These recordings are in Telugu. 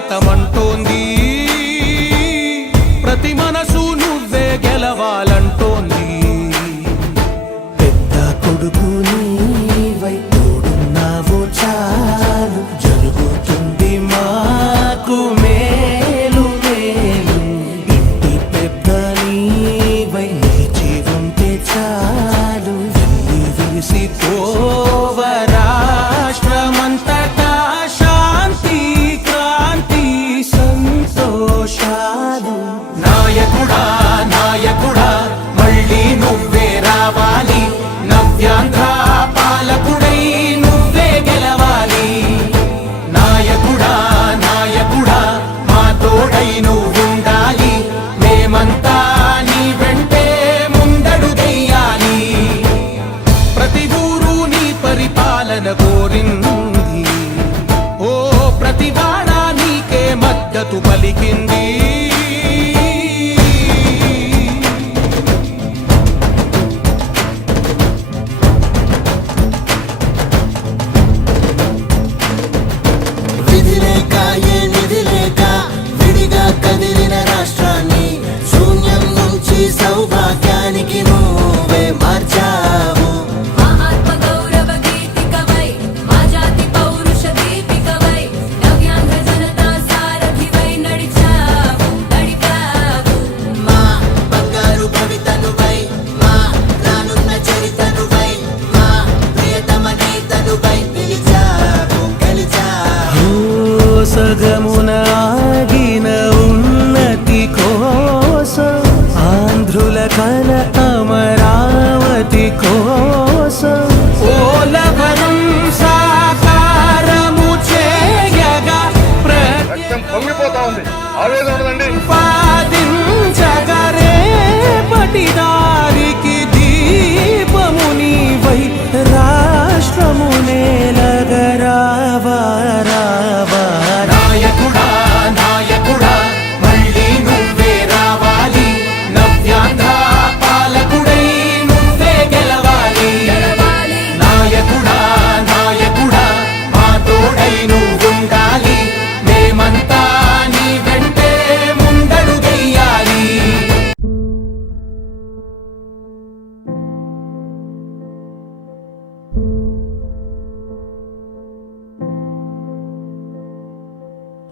భారతమంటోంది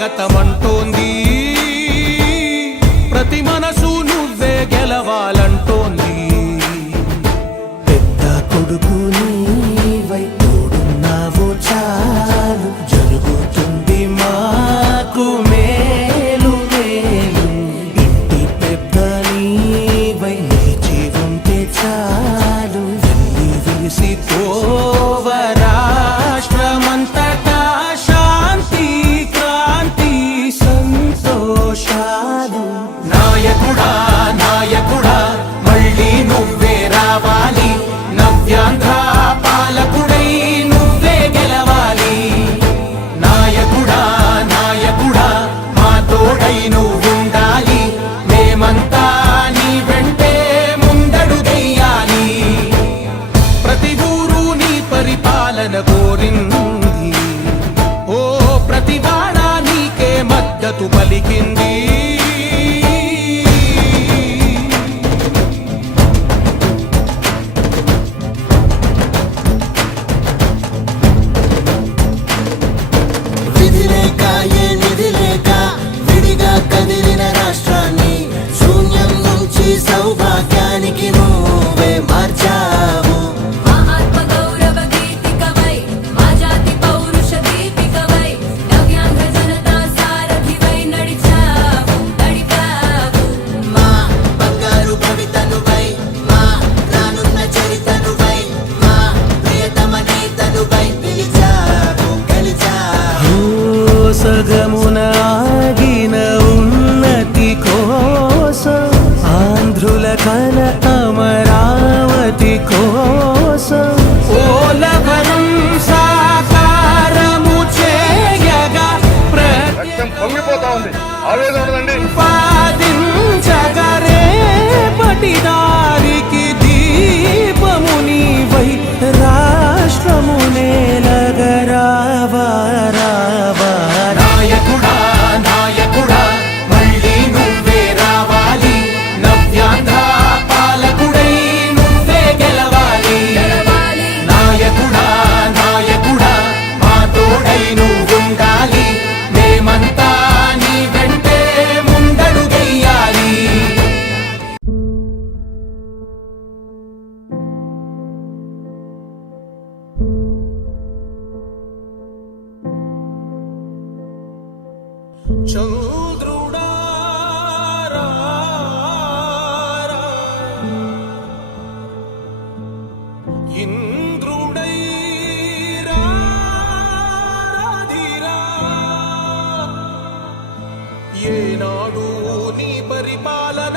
స్వాగతమంటోంది. ప్రతి మనసు నువ్వే గెలవాల. largamos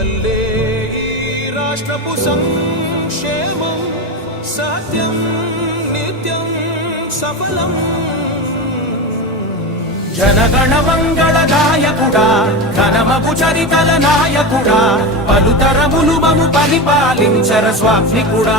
వల్లే ఈ రాష్ట్రపు సంక్షేమం సత్యం నిత్యం సఫలం. జనగణ మంగళదాయకుడా ఘనమగు చరితల నాయకుడా పలుతరములు మము పరిపాలించర స్వామికుడా